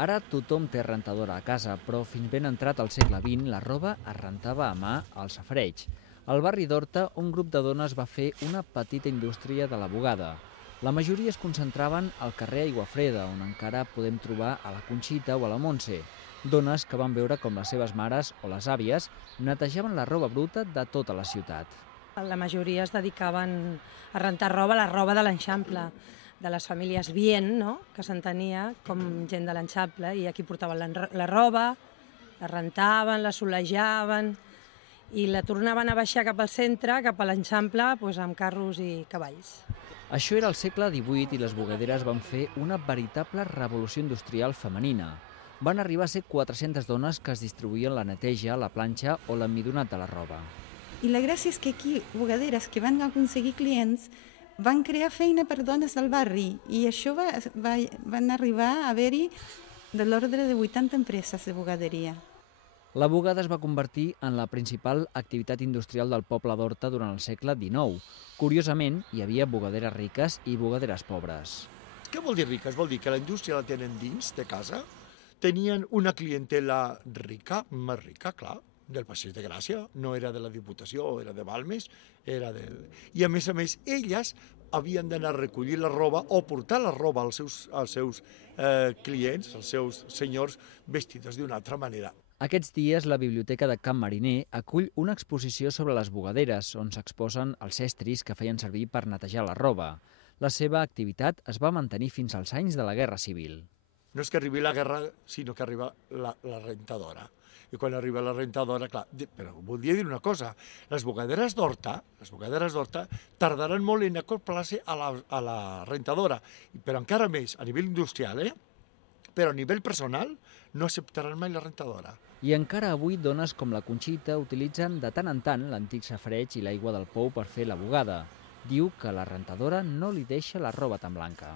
Ara tothom té rentadora a casa, però fins ben entrat al segle XX la roba es rentava a mà al safareig. Al barri d'Horta, un grup de dones va fer una petita indústria de la bugada. La majoria es concentraven al carrer Aiguafreda, on encara podem trobar a la Conxita o a la Montse. Dones que van veure com les seves mares o les àvies netejaven la roba bruta de tota la ciutat. La majoria es dedicaven a rentar roba, la roba de l'Eixample, de les famílies Bien, no?, que s'entenia com gent de l'Eixample, i aquí portaven la roba, la rentaven, la solejaven i la tornaven a baixar cap al centre, cap a l'Eixample, amb carros i cavalls. Això era al segle XVIII i les bugaderes van fer una veritable revolució industrial femenina. Van arribar a ser 400 dones que es distribuïen la neteja, la planxa o l'emmidonat de la roba. I la gràcia és que aquí, bugaderes que van aconseguir clients, van crear feina per dones del barri i això van arribar a haver-hi de l'ordre de 80 empreses de bugaderia. La bugada es va convertir en la principal activitat industrial del poble d'Horta durant el segle XIX. Curiosament, hi havia bugaderes riques i bugaderes pobres. Què vol dir riques? Vol dir que la indústria la tenen dins de casa. Tenien una clientela rica, més rica, clar, del Passeig de Gràcia, no era de la Diputació, era de Balmes, era del... I a més, elles havien d'anar a recollir la roba o portar la roba als seus clients, als seus senyors, vestides d'una altra manera. Aquests dies, la Biblioteca de Can Mariner acull una exposició sobre les bugaderes, on s'exposen els estris que feien servir per netejar la roba. La seva activitat es va mantenir fins als anys de la Guerra Civil. No és que arribi la guerra, sinó que arriba la rentadora. I quan arriba la rentadora, clar, però voldria dir una cosa, les bugaderes d'Horta tardaran molt en acoplar-se a la rentadora, però encara més a nivell industrial, però a nivell personal no acceptaran mai la rentadora. I encara avui dones com la Conxita utilitzen de tant en tant l'antic safareig i l'aigua del pou per fer la bugada. Diu que la rentadora no li deixa la roba tan blanca.